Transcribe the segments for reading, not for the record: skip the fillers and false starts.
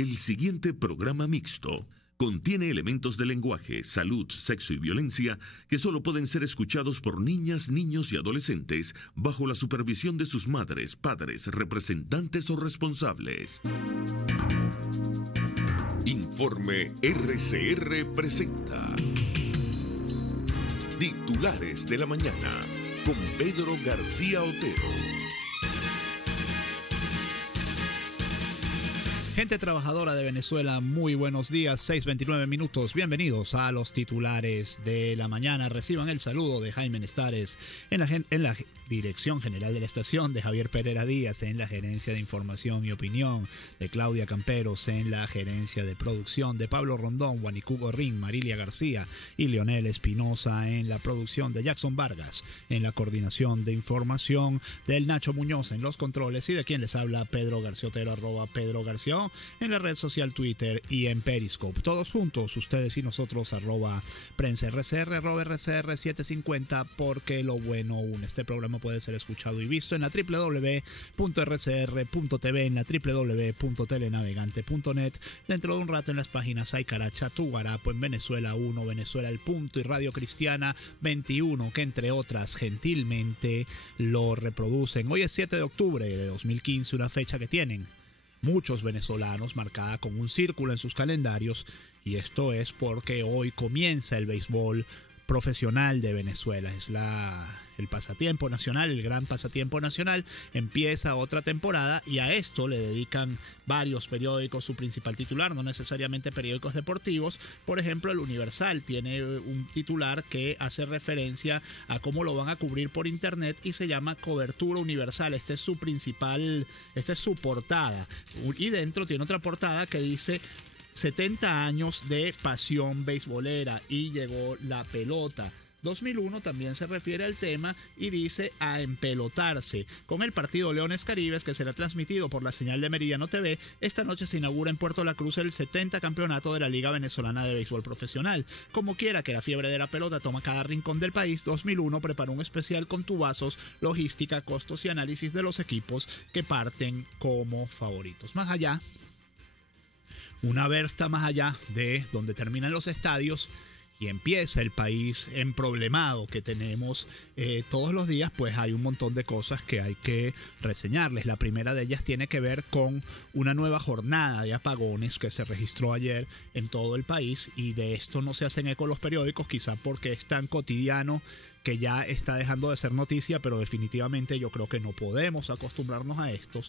El siguiente programa mixto contiene elementos de lenguaje, salud, sexo y violencia que solo pueden ser escuchados por niñas, niños y adolescentes bajo la supervisión de sus madres, padres, representantes o responsables. Informe RCR presenta Titulares de la Mañana con Pedro García Otero. Gente trabajadora de Venezuela, muy buenos días, 6:29 minutos. Bienvenidos a los titulares de la mañana. Reciban el saludo de Jaime Nestares en la dirección general de la estación, de Javier Pereira Díaz en la gerencia de información y opinión, de Claudia Camperos en la gerencia de producción, de Pablo Rondón, Juanicú Gorrín, Marilia García y Leonel Espinosa en la producción, de Jackson Vargas en la coordinación de información, del Nacho Muñoz en los controles y de quien les habla Pedro García Otero, @Pedro García en la red social Twitter y en Periscope. Todos juntos, ustedes y nosotros, @Prensa RCR, @RCR 750, porque lo bueno une. Este programa puede ser escuchado y visto en la www.rcr.tv, en la www.telenavegante.net. Dentro de un rato en las páginas Aycaracha, Tugarapo, en Venezuela 1, Venezuela El Punto y Radio Cristiana 21, que entre otras gentilmente lo reproducen. Hoy es 7 de octubre de 2015, una fecha que tienen muchos venezolanos marcada con un círculo en sus calendarios, y esto es porque hoy comienza el béisbol profesional de Venezuela. Es el pasatiempo nacional, el gran pasatiempo nacional. Empieza otra temporada y a esto le dedican varios periódicos su principal titular, no necesariamente periódicos deportivos. Por ejemplo, el Universal tiene un titular que hace referencia a cómo lo van a cubrir por internet y se llama Cobertura Universal. Esta es su portada. Y dentro tiene otra portada que dice 70 años de pasión beisbolera y llegó la pelota. 2001 también se refiere al tema y dice a empelotarse. Con el partido Leones Caribes, que será transmitido por la señal de Meridiano TV, esta noche se inaugura en Puerto La Cruz el 70 campeonato de la Liga Venezolana de Béisbol Profesional. Como quiera que la fiebre de la pelota toma cada rincón del país, 2001 preparó un especial con tubazos, logística, costos y análisis de los equipos que parten como favoritos. Más allá, una versta más allá de donde terminan los estadios y empieza el país emproblemado que tenemos todos los días, pues hay un montón de cosas que hay que reseñarles. La primera de ellas tiene que ver con una nueva jornada de apagones que se registró ayer en todo el país, y de esto no se hacen eco los periódicos, quizá porque es tan cotidiano que ya está dejando de ser noticia, pero definitivamente yo creo que no podemos acostumbrarnos a esto,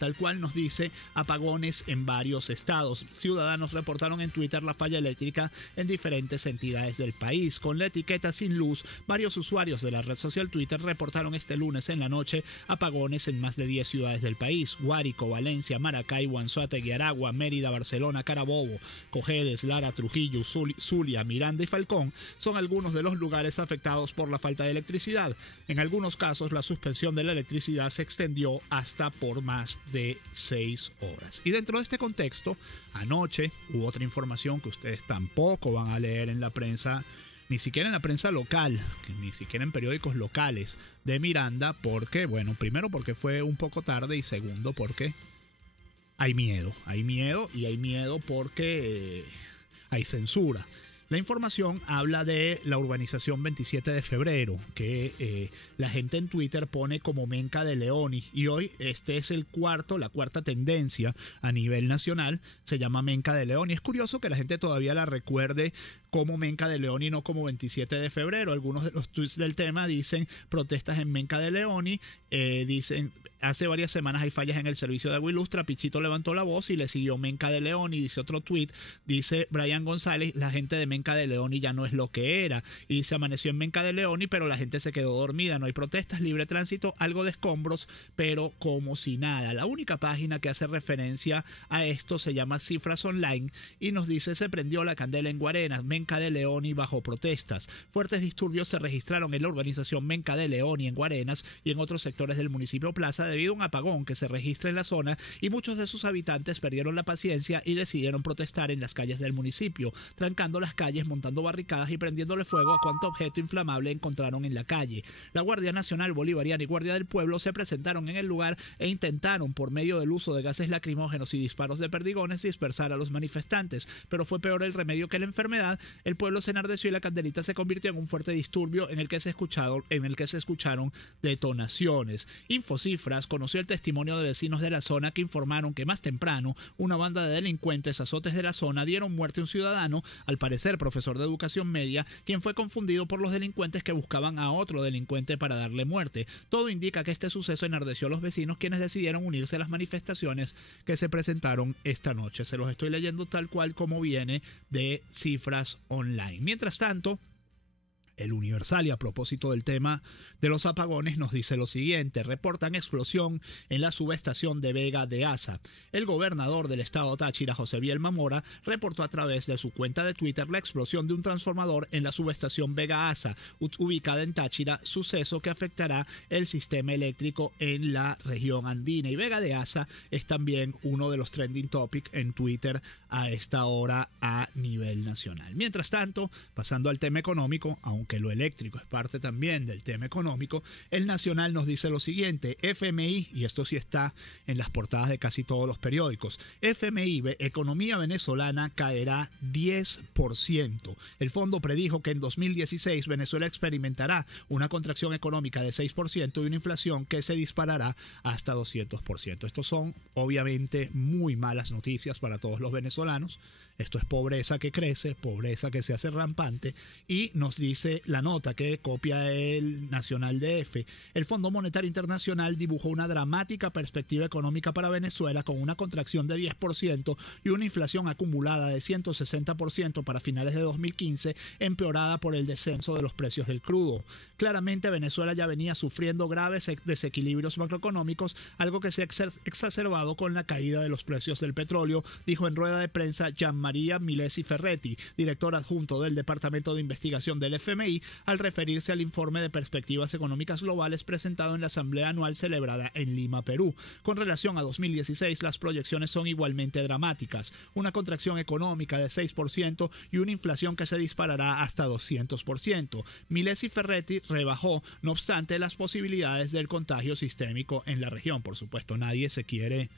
tal cual nos dice: apagones en varios estados. Ciudadanos reportaron en Twitter la falla eléctrica en diferentes entidades del país. Con la etiqueta sin luz, varios usuarios de la red social Twitter reportaron este lunes en la noche apagones en más de 10 ciudades del país: Guárico, Valencia, Maracaibo, Anzoátegui, Aragua, Mérida, Barcelona, Carabobo, Cojedes, Lara, Trujillo, Zulia, Miranda y Falcón son algunos de los lugares afectados por la falta de electricidad. En algunos casos, la suspensión de la electricidad se extendió hasta por más de 6 horas. Y dentro de este contexto, anoche hubo otra información que ustedes tampoco van a leer en la prensa, ni siquiera en la prensa local, ni siquiera en periódicos locales de Miranda, porque, bueno, primero porque fue un poco tarde y segundo porque hay miedo porque hay censura. La información habla de la urbanización 27 de febrero, que la gente en Twitter pone como Menca de Leoni, y hoy este es la cuarta tendencia a nivel nacional, se llama Menca de Leoni. Es curioso que la gente todavía la recuerde como Menca de Leoni y no como 27 de febrero. Algunos de los tweets del tema dicen protestas en Menca de Leoni, dicen hace varias semanas hay fallas en el servicio de agua y luz, Trapichito levantó la voz y le siguió Menca de Leoni. Dice otro tweet, dice Brian González, la gente de Menca de Leoni ya no es lo que era, y se amaneció en Menca de Leoni pero la gente se quedó dormida, no hay protestas, libre tránsito, algo de escombros pero como si nada. La única página que hace referencia a esto se llama Cifras Online y nos dice: se prendió la candela en Guarenas, Menca de Leoni bajo protestas. Fuertes disturbios se registraron en la urbanización Menca de Leoni en Guarenas y en otros sectores del municipio Plaza debido a un apagón que se registra en la zona, y muchos de sus habitantes perdieron la paciencia y decidieron protestar en las calles del municipio, trancando las calles calles montando barricadas y prendiéndole fuego a cuanto objeto inflamable encontraron en la calle. La Guardia Nacional Bolivariana y Guardia del Pueblo se presentaron en el lugar e intentaron, por medio del uso de gases lacrimógenos y disparos de perdigones, dispersar a los manifestantes, pero fue peor el remedio que la enfermedad. El pueblo se enardeció y la candelita se convirtió en un fuerte disturbio en el que se escucharon detonaciones. Infocifras conoció el testimonio de vecinos de la zona que informaron que más temprano una banda de delincuentes azotes de la zona dieron muerte a un ciudadano, al parecer profesor de educación media, quien fue confundido por los delincuentes que buscaban a otro delincuente para darle muerte. Todo indica que este suceso enardeció a los vecinos, quienes decidieron unirse a las manifestaciones que se presentaron esta noche. Se los estoy leyendo tal cual como viene de Cifras Online. Mientras tanto, el Universal, y a propósito del tema de los apagones, nos dice lo siguiente: reportan explosión en la subestación de Vega de Asa. El gobernador del estado Táchira, José Bielma Mora, reportó a través de su cuenta de Twitter la explosión de un transformador en la subestación Vega Asa, ubicada en Táchira, suceso que afectará el sistema eléctrico en la región andina. Y Vega de Asa es también uno de los trending topics en Twitter a esta hora a nivel nacional. Mientras tanto, pasando al tema económico, aunque lo eléctrico es parte también del tema económico, el Nacional nos dice lo siguiente: FMI, y esto sí está en las portadas de casi todos los periódicos, FMI, economía venezolana caerá 10%. El fondo predijo que en 2016 Venezuela experimentará una contracción económica de 6% y una inflación que se disparará hasta 200%. Estos son obviamente muy malas noticias para todos los venezolanos. Esto es pobreza que crece, pobreza que se hace rampante, y nos dice la nota que copia el Nacional DF. El Fondo Monetario Internacional dibujó una dramática perspectiva económica para Venezuela con una contracción de 10% y una inflación acumulada de 160% para finales de 2015, empeorada por el descenso de los precios del crudo. Claramente Venezuela ya venía sufriendo graves desequilibrios macroeconómicos, algo que se ha exacerbado con la caída de los precios del petróleo, dijo en rueda de prensa Gianmaria Milesi Ferretti, director adjunto del Departamento de Investigación del FMI, al referirse al informe de perspectivas económicas globales presentado en la Asamblea Anual celebrada en Lima, Perú. Con relación a 2016, las proyecciones son igualmente dramáticas: una contracción económica de 6% y una inflación que se disparará hasta 200%. Milesi Ferretti rebajó, no obstante, las posibilidades del contagio sistémico en la región. Por supuesto, nadie se quiere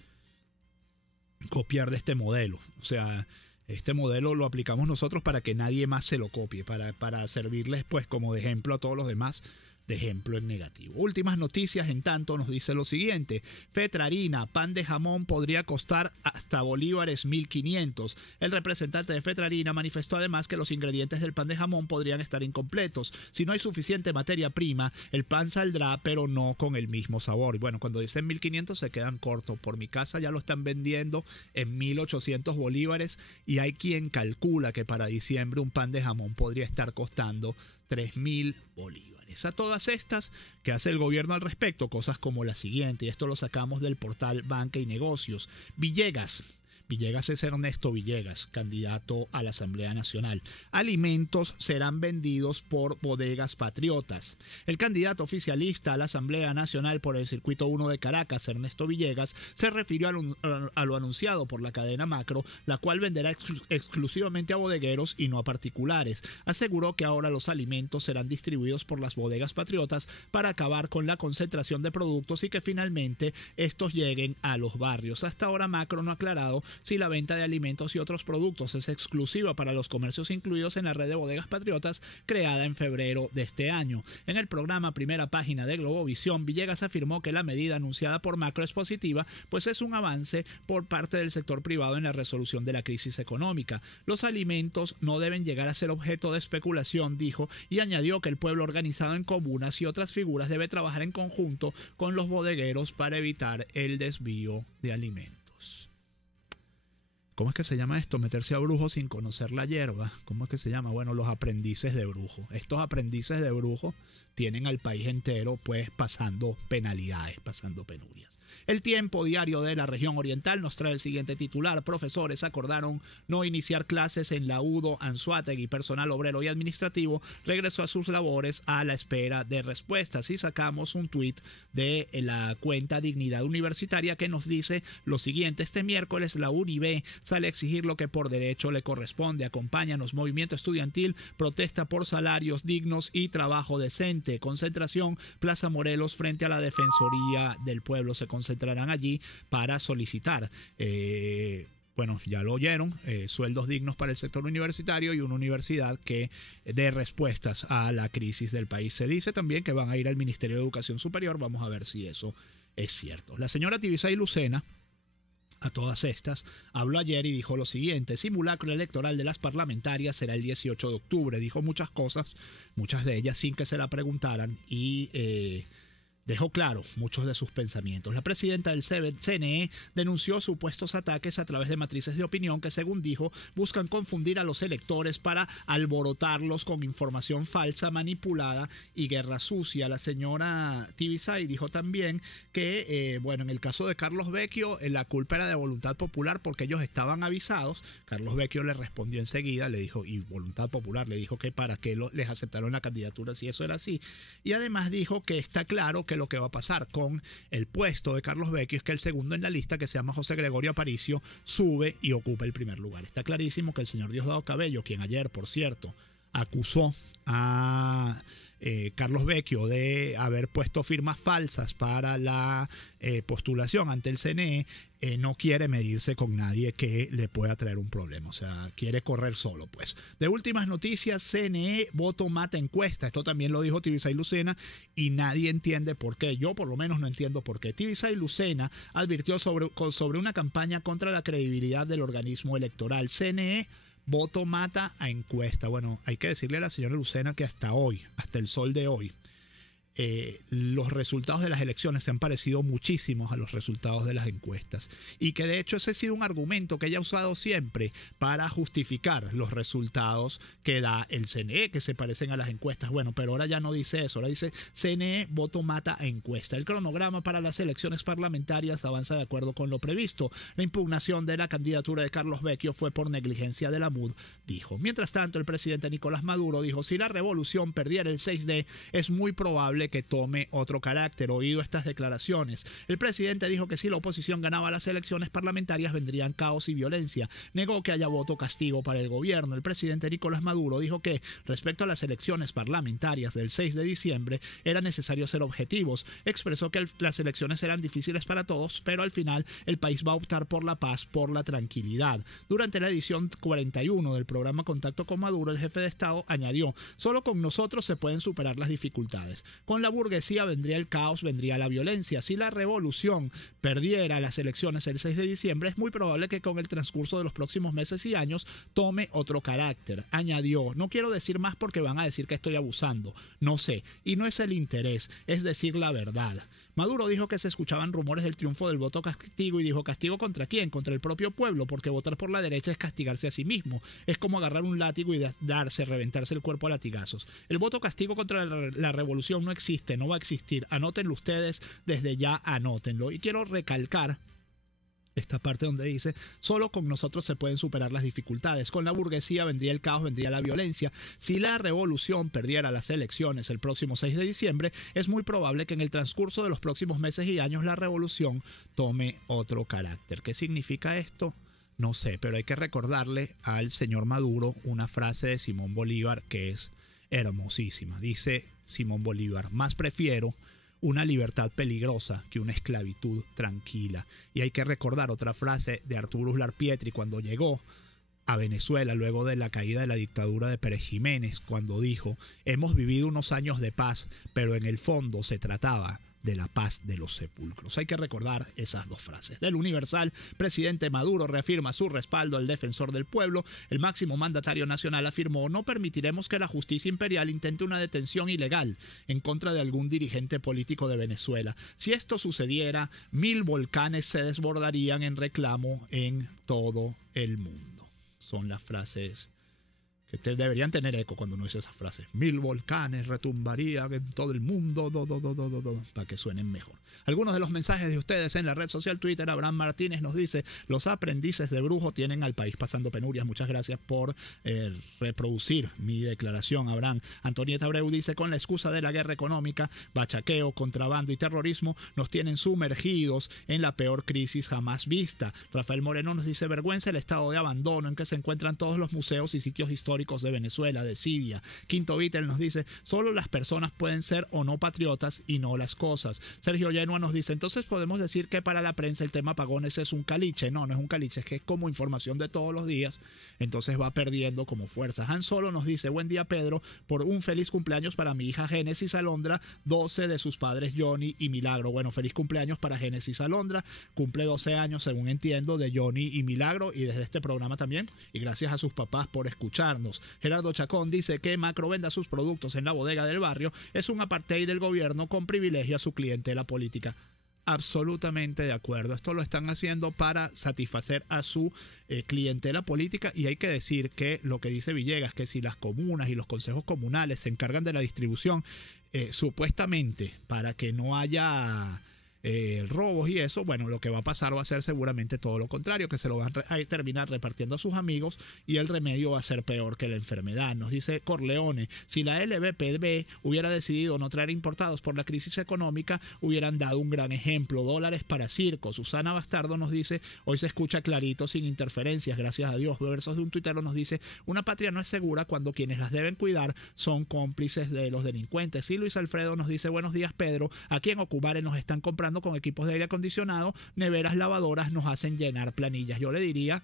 copiar de este modelo. O sea, este modelo lo aplicamos nosotros para que nadie más se lo copie, para servirles pues como de ejemplo a todos los demás, de ejemplo en negativo. Últimas noticias, en tanto, nos dice lo siguiente: Fetrarina, pan de jamón podría costar hasta bolívares 1.500. El representante de Fetrarina manifestó además que los ingredientes del pan de jamón podrían estar incompletos. Si no hay suficiente materia prima, el pan saldrá, pero no con el mismo sabor. Y bueno, cuando dicen 1.500 se quedan cortos. Por mi casa ya lo están vendiendo en 1.800 bolívares y hay quien calcula que para diciembre un pan de jamón podría estar costando 3.000 bolívares. A todas estas, ¿qué hace el gobierno al respecto? Cosas como la siguiente, y esto lo sacamos del portal Banca y Negocios. Villegas es Ernesto Villegas, candidato a la Asamblea Nacional. Alimentos serán vendidos por bodegas patriotas. El candidato oficialista a la Asamblea Nacional por el Circuito 1 de Caracas, Ernesto Villegas, se refirió a lo anunciado por la cadena Macro, la cual venderá exclusivamente a bodegueros y no a particulares. Aseguró que ahora los alimentos serán distribuidos por las bodegas patriotas para acabar con la concentración de productos y que finalmente estos lleguen a los barrios. Hasta ahora Macro no ha aclarado si la venta de alimentos y otros productos es exclusiva para los comercios incluidos en la red de bodegas patriotas creada en febrero de este año. En el programa Primera Página de Globovisión, Villegas afirmó que la medida anunciada por Macro es positiva, pues es un avance por parte del sector privado en la resolución de la crisis económica. Los alimentos no deben llegar a ser objeto de especulación, dijo, y añadió que el pueblo organizado en comunas y otras figuras debe trabajar en conjunto con los bodegueros para evitar el desvío de alimentos. ¿Cómo es que se llama esto? Meterse a brujo sin conocer la hierba. ¿Cómo es que se llama? Bueno, los aprendices de brujo. Estos aprendices de brujo tienen al país entero pues pasando penalidades, pasando penurias. El Tiempo, diario de la región oriental, nos trae el siguiente titular: profesores acordaron no iniciar clases en la UDO. Anzoátegui, personal obrero y administrativo, regresó a sus labores a la espera de respuestas. Y sacamos un tuit de la cuenta Dignidad Universitaria que nos dice lo siguiente: este miércoles la UNIB sale a exigir lo que por derecho le corresponde. Acompáñanos, movimiento estudiantil protesta por salarios dignos y trabajo decente. Concentración, Plaza Morelos frente a la Defensoría del Pueblo. Se concentrarán allí para solicitar bueno, ya lo oyeron, sueldos dignos para el sector universitario y una universidad que dé respuestas a la crisis del país. Se dice también que van a ir al Ministerio de Educación Superior. Vamos a ver si eso es cierto. La señora Tibisay Lucena, a todas estas, habló ayer y dijo lo siguiente: simulacro electoral de las parlamentarias será el 18 de octubre. Dijo muchas cosas, muchas de ellas sin que se la preguntaran, y dejó claro muchos de sus pensamientos. La presidenta del CNE denunció supuestos ataques a través de matrices de opinión que, según dijo, buscan confundir a los electores para alborotarlos con información falsa, manipulada y guerra sucia. La señora Tibisay dijo también que, bueno, en el caso de Carlos Vecchio, la culpa era de Voluntad Popular porque ellos estaban avisados. Carlos Vecchio le respondió enseguida, le dijo, y Voluntad Popular le dijo que para qué les aceptaron la candidatura si eso era así. Y además dijo que está claro que lo que va a pasar con el puesto de Carlos Vecchio es que el segundo en la lista, que se llama José Gregorio Aparicio, sube y ocupa el primer lugar. Está clarísimo que el señor Diosdado Cabello, quien ayer, por cierto, acusó a Carlos Vecchio de haber puesto firmas falsas para la postulación ante el CNE, no quiere medirse con nadie que le pueda traer un problema. O sea, quiere correr solo, pues. De últimas noticias, CNE, voto mata encuesta. Esto también lo dijo Tibisay Lucena y nadie entiende por qué. Yo por lo menos no entiendo por qué. Tibisay Lucena advirtió sobre una campaña contra la credibilidad del organismo electoral. CNE, voto mata a encuesta. Bueno, hay que decirle a la señora Lucena que hasta hoy, hasta el sol de hoy, los resultados de las elecciones se han parecido muchísimos a los resultados de las encuestas, y que de hecho ese ha sido un argumento que ella ha usado siempre para justificar los resultados que da el CNE, que se parecen a las encuestas. Bueno, pero ahora ya no dice eso, ahora dice CNE, voto mata a encuesta. El cronograma para las elecciones parlamentarias avanza de acuerdo con lo previsto. La impugnación de la candidatura de Carlos Vecchio fue por negligencia de la MUD, dijo. Mientras tanto, el presidente Nicolás Maduro dijo: si la revolución perdiera el 6D, es muy probable que tome otro carácter. Oído estas declaraciones, el presidente dijo que si la oposición ganaba las elecciones parlamentarias vendrían caos y violencia. Negó que haya voto castigo para el gobierno. El presidente Nicolás Maduro dijo que respecto a las elecciones parlamentarias del 6 de diciembre era necesario ser objetivos. Expresó que las elecciones eran difíciles para todos, pero al final el país va a optar por la paz, por la tranquilidad. Durante la edición 41 del programa Contacto con Maduro, el jefe de Estado añadió: solo con nosotros se pueden superar las dificultades. Con la burguesía vendría el caos, vendría la violencia. Si la revolución perdiera las elecciones el 6 de diciembre, es muy probable que con el transcurso de los próximos meses y años tome otro carácter. Añadió: no quiero decir más porque van a decir que estoy abusando. No sé, y no es el interés, es decir la verdad. Maduro dijo que se escuchaban rumores del triunfo del voto castigo y dijo: ¿castigo contra quién? Contra el propio pueblo, porque votar por la derecha es castigarse a sí mismo. Es como agarrar un látigo y reventarse el cuerpo a latigazos. El voto castigo contra la revolución no existe, no va a existir. Anótenlo ustedes, desde ya anótenlo. Y quiero recalcar esta parte donde dice: solo con nosotros se pueden superar las dificultades. Con la burguesía vendría el caos, vendría la violencia. Si la revolución perdiera las elecciones el próximo 6 de diciembre, es muy probable que en el transcurso de los próximos meses y años la revolución tome otro carácter. ¿Qué significa esto? No sé, pero hay que recordarle al señor Maduro una frase de Simón Bolívar que es hermosísima. Dice Simón Bolívar: más prefiero una libertad peligrosa que una esclavitud tranquila. Y hay que recordar otra frase de Arturo Uslar Pietri cuando llegó a Venezuela luego de la caída de la dictadura de Pérez Jiménez, cuando dijo: hemos vivido unos años de paz, pero en el fondo se trataba de la paz de los sepulcros. Hay que recordar esas dos frases. Del Universal, presidente Maduro reafirma su respaldo al defensor del pueblo. El máximo mandatario nacional afirmó: no permitiremos que la justicia imperial intente una detención ilegal en contra de algún dirigente político de Venezuela. Si esto sucediera, 1000 volcanes se desbordarían en reclamo en todo el mundo. Son las frases Deberían tener eco cuando uno dice esas frases. 1000 volcanes retumbarían en todo el mundo, para que suenen mejor. Algunos de los mensajes de ustedes en la red social Twitter. Abraham Martínez nos dice: los aprendices de brujo tienen al país pasando penurias. Muchas gracias por reproducir mi declaración, Abraham. Antonieta Abreu dice: con la excusa de la guerra económica, bachaqueo, contrabando y terrorismo, nos tienen sumergidos en la peor crisis jamás vista. Rafael Moreno nos dice: vergüenza el estado de abandono en que se encuentran todos los museos y sitios históricos de Venezuela, de Siria. Quinto Vittel nos dice: solo las personas pueden ser o no patriotas y no las cosas. Sergio Yenua nos dice: entonces podemos decir que para la prensa el tema apagones es un caliche. No, no es un caliche, es que es como información de todos los días, entonces va perdiendo como fuerza. Han Solo nos dice: buen día, Pedro, por un feliz cumpleaños para mi hija Génesis Alondra, 12 de sus padres Johnny y Milagro. Bueno, feliz cumpleaños para Génesis Alondra, cumple 12 años según entiendo de Johnny y Milagro, y desde este programa también, y gracias a sus papás por escucharnos. Gerardo Chacón dice que Macro venda sus productos en la bodega del barrio es un apartheid del gobierno con privilegio a su clientela política. Absolutamente de acuerdo. Esto lo están haciendo para satisfacer a su clientela política, y hay que decir que lo que dice Villegas, que si las comunas y los consejos comunales se encargan de la distribución, supuestamente para que no haya robos y eso, bueno, lo que va a pasar va a ser seguramente todo lo contrario, que se lo van a terminar repartiendo a sus amigos y el remedio va a ser peor que la enfermedad. Nos dice Corleone: si la LBPB hubiera decidido no traer importados por la crisis económica, hubieran dado un gran ejemplo. Dólares para circo. Susana Bastardo nos dice: hoy se escucha clarito, sin interferencias, gracias a Dios. Versos de un tuitero nos dice: una patria no es segura cuando quienes las deben cuidar son cómplices de los delincuentes. Y Luis Alfredo nos dice: buenos días, Pedro, aquí en Ocumare nos están comprando con equipos de aire acondicionado, neveras, lavadoras, nos hacen llenar planillas. Yo le diría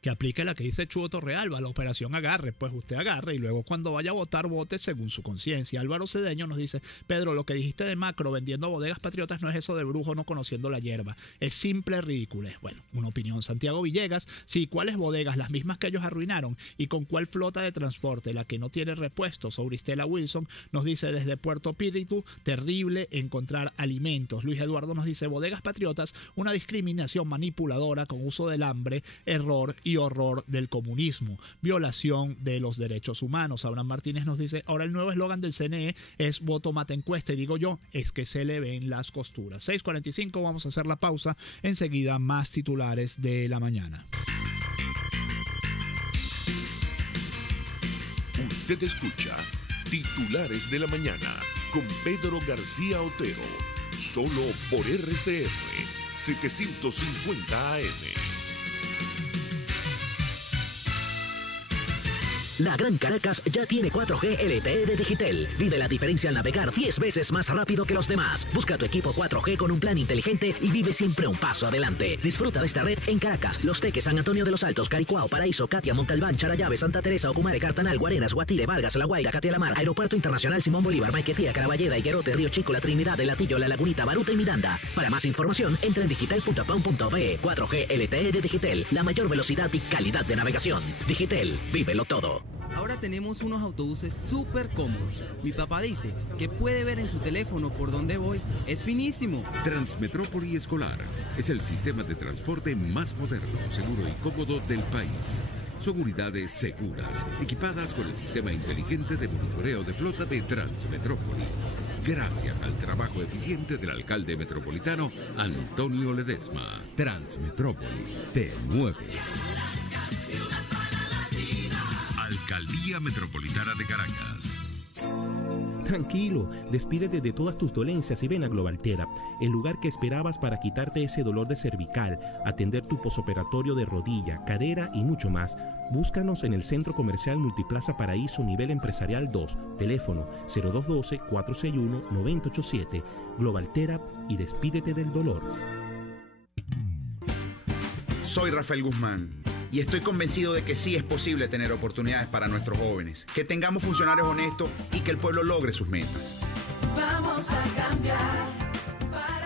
que aplique la que dice Chuo Torrealba, la operación agarre. Pues usted agarre y luego cuando vaya a votar, vote según su conciencia. Álvaro Cedeño nos dice: Pedro, lo que dijiste de Macro vendiendo bodegas patriotas no es eso de brujo no conociendo la hierba, es simple ridículo. Bueno, una opinión. Santiago Villegas: sí, ¿cuáles bodegas? Las mismas que ellos arruinaron. ¿Y con cuál flota de transporte? La que no tiene repuestos. Auristela Wilson nos dice desde Puerto Píritu: terrible encontrar alimentos. Luis Eduardo nos dice: bodegas patriotas, una discriminación manipuladora con uso del hambre, error y horror del comunismo, violación de los derechos humanos. Abraham Martínez nos dice: ahora el nuevo eslogan del CNE es voto mata encuesta, y digo yo, es que se le ven las costuras. 6:45, vamos a hacer la pausa, enseguida más titulares de la mañana. Usted escucha Titulares de la Mañana con Pedro García Otero, solo por RCR 750 AM. La Gran Caracas ya tiene 4G LTE de Digitel. Vive la diferencia al navegar 10 veces más rápido que los demás. Busca tu equipo 4G con un plan inteligente y vive siempre un paso adelante. Disfruta de esta red en Caracas, Los Teques, San Antonio de los Altos, Caricuao, Paraíso, Catia, Montalbán, Charallave, Santa Teresa, Ocumare, Cartanal, Guarenas, Guatire, Vargas, La Guaira, Catia-la-Mar, Aeropuerto Internacional Simón Bolívar, Maiquetía, Caraballeda, Higuerote, Río Chico, La Trinidad, El Latillo, La Lagunita, Baruta y Miranda. Para más información, entra en digital.com.be. 4G LTE de Digitel, la mayor velocidad y calidad de navegación. Digitel, vívelo todo. Ahora tenemos unos autobuses súper cómodos. Mi papá dice que puede ver en su teléfono por dónde voy. Es finísimo. Transmetrópoli Escolar es el sistema de transporte más moderno, seguro y cómodo del país. Son unidades seguras, equipadas con el sistema inteligente de monitoreo de flota de Transmetrópoli. Gracias al trabajo eficiente del alcalde metropolitano Antonio Ledesma. Transmetrópoli te mueve. Alcaldía Metropolitana de Caracas. Tranquilo, despídete de todas tus dolencias y ven a Globaltera, el lugar que esperabas para quitarte ese dolor de cervical, atender tu posoperatorio de rodilla, cadera y mucho más. Búscanos en el Centro Comercial Multiplaza Paraíso Nivel Empresarial 2, teléfono 0212-461-9087. Globaltera y despídete del dolor. Soy Rafael Guzmán y estoy convencido de que sí es posible tener oportunidades para nuestros jóvenes, que tengamos funcionarios honestos y que el pueblo logre sus metas. Vamos a cambiar.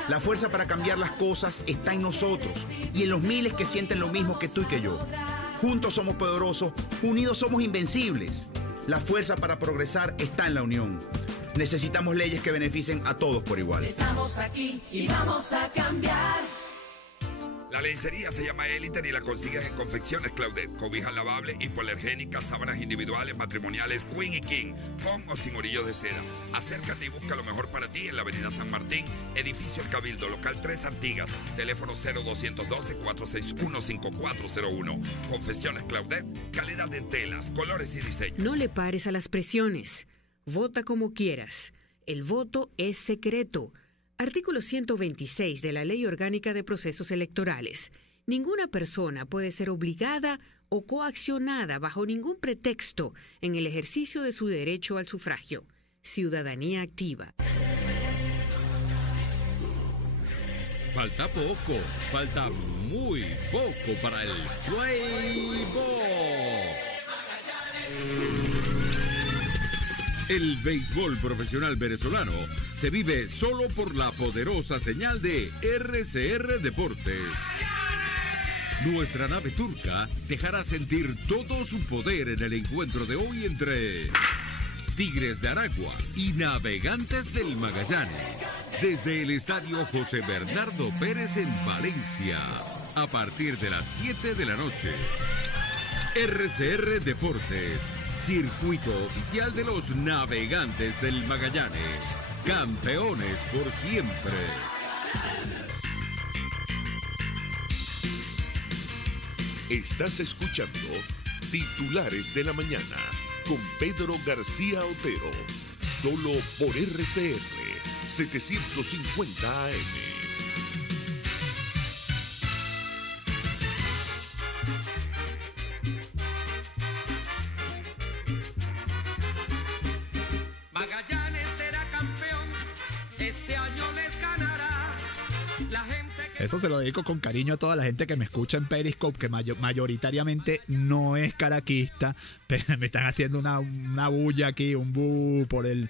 La fuerza para cambiar las cosas está en nosotros y en los miles que sienten lo mismo que tú y que yo. Juntos somos poderosos, unidos somos invencibles. La fuerza para progresar está en la unión. Necesitamos leyes que beneficien a todos por igual. Estamos aquí y vamos a cambiar. La lencería se llama Eliter y la consigues en Confecciones Claudette. Cobijas lavables, hipoalergénicas, sábanas individuales, matrimoniales, Queen y King, con o sin orillos de seda. Acércate y busca lo mejor para ti en la avenida San Martín, edificio El Cabildo, local 3 Artigas, teléfono 0212-461-5401. Confecciones Claudette, calidad en telas, colores y diseños. No le pares a las presiones. Vota como quieras. El voto es secreto. Artículo 126 de la Ley Orgánica de Procesos Electorales. Ninguna persona puede ser obligada o coaccionada bajo ningún pretexto en el ejercicio de su derecho al sufragio. Ciudadanía activa. Falta poco, falta muy poco para el Play Ball. El béisbol profesional venezolano se vive solo por la poderosa señal de RCR Deportes. Nuestra nave turca dejará sentir todo su poder en el encuentro de hoy entre Tigres de Aragua y Navegantes del Magallanes, desde el Estadio José Bernardo Pérez en Valencia, a partir de las 7 de la noche. RCR Deportes, circuito oficial de los Navegantes del Magallanes, campeones por siempre. Estás escuchando Titulares de la Mañana con Pedro García Otero, solo por RCR 750 AM. Magallanes será campeón, este año les ganará. La gente que... Eso se lo dedico con cariño a toda la gente que me escucha en Periscope, que mayoritariamente no es caraquista. Me están haciendo una bulla aquí, un bu por el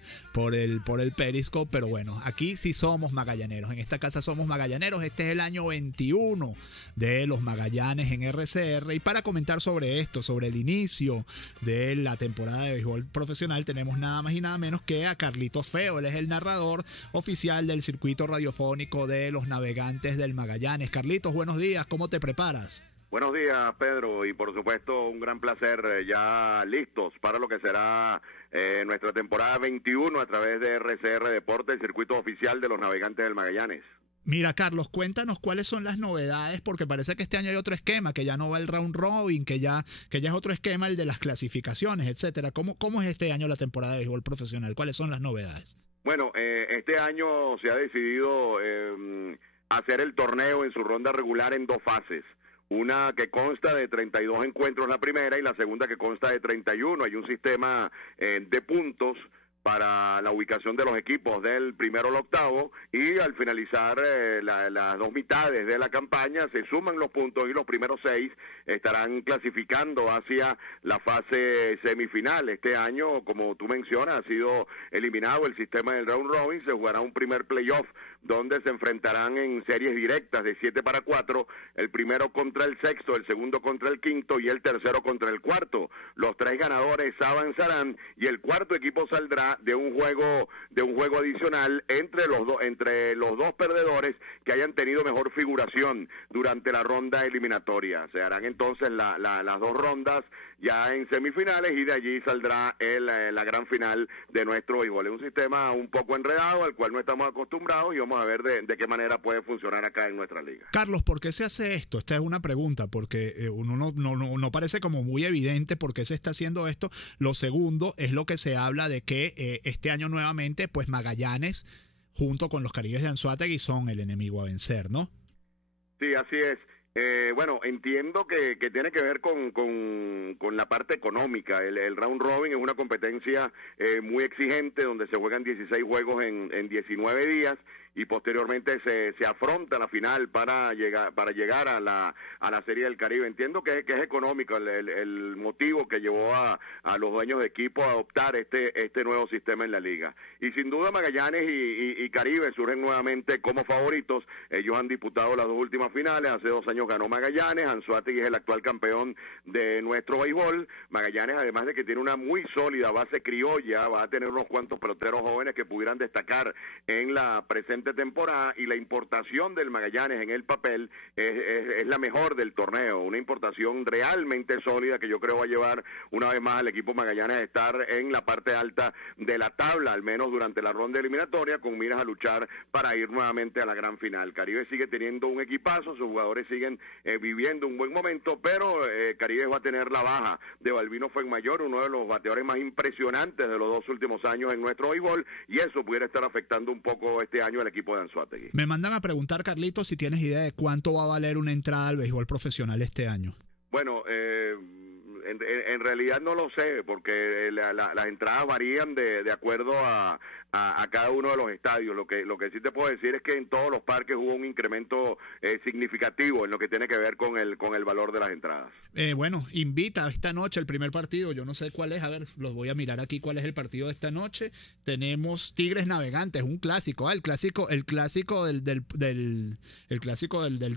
Periscope, pero bueno, aquí sí somos magallaneros, en esta casa somos magallaneros. Este es el año 21 de los Magallanes en RCR, y para comentar sobre esto, sobre el inicio de la temporada de béisbol profesional, tenemos nada más y nada menos que a Carlitos Feo. Él es el narrador oficial del circuito radiofónico de los Navegantes del Magallanes. Carlitos, buenos días, ¿cómo te preparas? Buenos días, Pedro, y por supuesto un gran placer, ya listos para lo que será nuestra temporada 21 a través de RCR Deportes, el circuito oficial de los Navegantes del Magallanes. Mira, Carlos, cuéntanos cuáles son las novedades, porque parece que este año hay otro esquema, que ya no va el round robin, que ya es otro esquema, el de las clasificaciones, etcétera. ¿Cómo es este año la temporada de béisbol profesional? ¿Cuáles son las novedades? Bueno, este año se ha decidido hacer el torneo en su ronda regular en dos fases. Una que consta de 32 encuentros la primera y la segunda que consta de 31. Hay un sistema de puntos para la ubicación de los equipos del primero al octavo, y al finalizar las dos mitades de la campaña se suman los puntos y los primeros 6 estarán clasificando hacia la fase semifinal. Este año, como tú mencionas, ha sido eliminado el sistema del round robin. Se jugará un primer playoff donde se enfrentarán en series directas de 7-4, el primero contra el sexto, el segundo contra el quinto y el tercero contra el cuarto. Los 3 ganadores avanzarán y el cuarto equipo saldrá de un juego adicional entre los dos perdedores que hayan tenido mejor figuración durante la ronda eliminatoria. Se harán entonces las dos rondas ya en semifinales y de allí saldrá la gran final de nuestro béisbol. Es un sistema un poco enredado al cual no estamos acostumbrados y vamos a ver de qué manera puede funcionar acá en nuestra liga. Carlos, ¿por qué se hace esto? Esta es una pregunta, porque uno no parece como muy evidente por qué se está haciendo esto. Lo segundo es lo que se habla de que este año nuevamente, pues Magallanes, junto con los Caribes de Anzoátegui, son el enemigo a vencer, ¿no? Sí, así es. Bueno, entiendo que tiene que ver con la parte económica. El round robin es una competencia muy exigente donde se juegan 16 juegos en 19 días y posteriormente se afronta la final para llegar a la Serie del Caribe. Entiendo que es económico el motivo que llevó a los dueños de equipo a adoptar este nuevo sistema en la liga. Y sin duda Magallanes y Caribe surgen nuevamente como favoritos. Ellos han disputado las dos últimas finales. Hace 2 años ganó Magallanes. Anzoátegui es el actual campeón de nuestro béisbol. Magallanes, además de que tiene una muy sólida base criolla, va a tener unos cuantos peloteros jóvenes que pudieran destacar en la presente presente temporada, y la importación del Magallanes en el papel es la mejor del torneo, una importación realmente sólida que yo creo va a llevar una vez más al equipo Magallanes a estar en la parte alta de la tabla, al menos durante la ronda eliminatoria, con miras a luchar para ir nuevamente a la gran final. Caribe sigue teniendo un equipazo, sus jugadores siguen viviendo un buen momento, pero Caribe va a tener la baja de Balbino Fuenmayor, uno de los bateadores más impresionantes de los 2 últimos años en nuestro béisbol, y eso pudiera estar afectando un poco este año al equipo de Anzoátegui. Me mandan a preguntar, Carlitos, si tienes idea de cuánto va a valer una entrada al béisbol profesional este año. Bueno, en realidad no lo sé, porque las entradas varían de acuerdo a cada uno de los estadios. Lo que sí te puedo decir es que en todos los parques hubo un incremento significativo en lo que tiene que ver con el valor de las entradas. Bueno, invita esta noche el primer partido, yo no sé cuál es, a ver, los voy a mirar aquí cuál es el partido de esta noche. Tenemos Tigres Navegantes, un clásico, el clásico del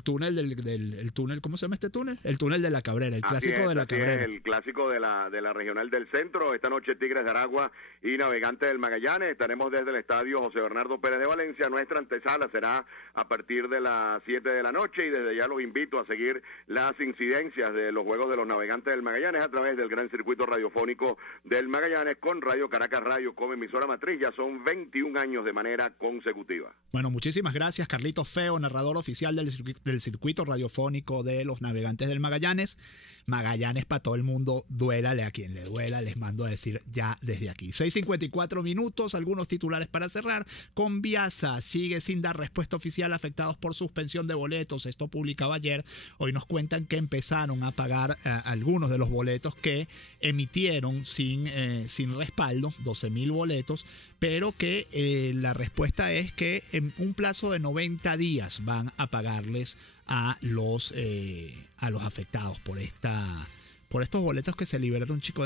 túnel, el túnel, ¿cómo se llama este túnel? El túnel de la Cabrera, el clásico de la Cabrera. El clásico de la regional del centro. Esta noche Tigres de Aragua y Navegantes del Magallanes. Estaremos desde el estadio José Bernardo Pérez de Valencia. Nuestra antesala será a partir de las 7 de la noche, y desde ya los invito a seguir las incidencias de los juegos de los Navegantes del Magallanes a través del gran circuito radiofónico del Magallanes, con Radio Caracas Radio como emisora matriz. Ya son 21 años de manera consecutiva. Bueno, muchísimas gracias, Carlitos Feo, narrador oficial del circuito radiofónico de los Navegantes del Magallanes. Magallanes para todo el mundo, duélale a quien le duela, les mando a decir ya desde aquí. 6:54 minutos, algunos titulares para cerrar. Conviasa sigue sin dar respuesta oficial a afectados por suspensión de boletos. Esto publicaba ayer. Hoy nos cuentan que empezaron a pagar algunos de los boletos que emitieron sin respaldo, 12.000 boletos, pero que la respuesta es que en un plazo de 90 días van a pagarles a los afectados por estos boletos que se liberaron, chicos,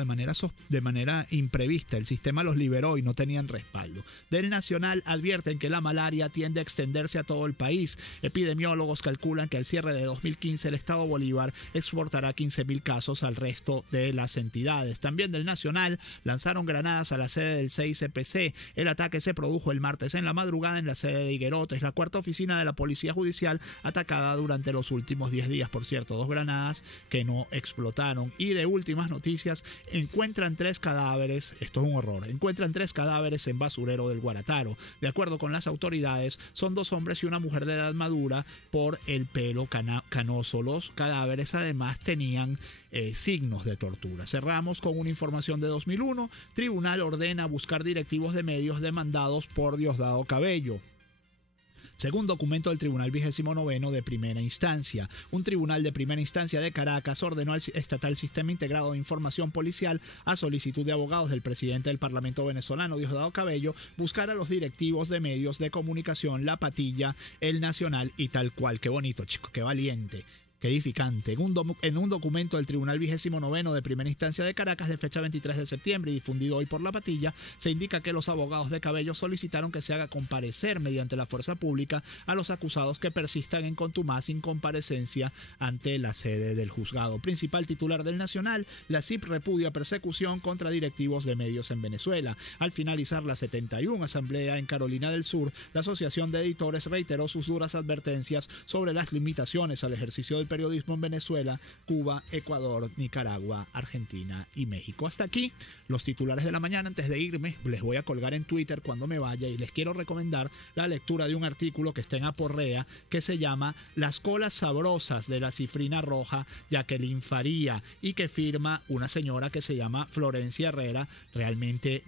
de manera imprevista. El sistema los liberó y no tenían respaldo. Del Nacional advierten que la malaria tiende a extenderse a todo el país. Epidemiólogos calculan que al cierre de 2015 el Estado Bolívar exportará 15.000 casos al resto de las entidades. También del Nacional lanzaron granadas a la sede del CICPC. El ataque se produjo el martes en la madrugada en la sede de Higuerotes, la cuarta oficina de la Policía Judicial atacada durante los últimos 10 días. Por cierto, 2 granadas que no explotaron. Y de últimas noticias, encuentran 3 cadáveres, esto es un horror, encuentran 3 cadáveres en basurero del Guarataro. De acuerdo con las autoridades, son 2 hombres y una mujer de edad madura por el pelo canoso. Los cadáveres además tenían signos de tortura. Cerramos con una información de 2001. Tribunal ordena buscar directivos de medios demandados por Diosdado Cabello. Según documento del Tribunal 29º de Primera Instancia, un tribunal de primera instancia de Caracas ordenó al estatal Sistema Integrado de Información Policial, a solicitud de abogados del presidente del Parlamento venezolano, Diosdado Cabello, buscar a los directivos de medios de comunicación La Patilla, El Nacional y Tal Cual. Qué bonito, chico, qué valiente. Qué edificante. En un documento del Tribunal 29º de Primera Instancia de Caracas de fecha 23 de septiembre y difundido hoy por La Patilla, se indica que los abogados de Cabello solicitaron que se haga comparecer mediante la fuerza pública a los acusados que persistan en contumaz sin comparecencia ante la sede del juzgado. Principal titular del Nacional, la CIP repudia persecución contra directivos de medios en Venezuela. Al finalizar la 71 asamblea en Carolina del Sur, la Asociación de Editores reiteró sus duras advertencias sobre las limitaciones al ejercicio del periodismo en Venezuela, Cuba, Ecuador, Nicaragua, Argentina y México. Hasta aquí los titulares de la mañana. Antes de irme, les voy a colgar en Twitter cuando me vaya, y les quiero recomendar la lectura de un artículo que está en Aporrea que se llama Las colas sabrosas de la cifrina roja, Jacqueline Faría, y que firma una señora que se llama Florencia Herrera. Realmente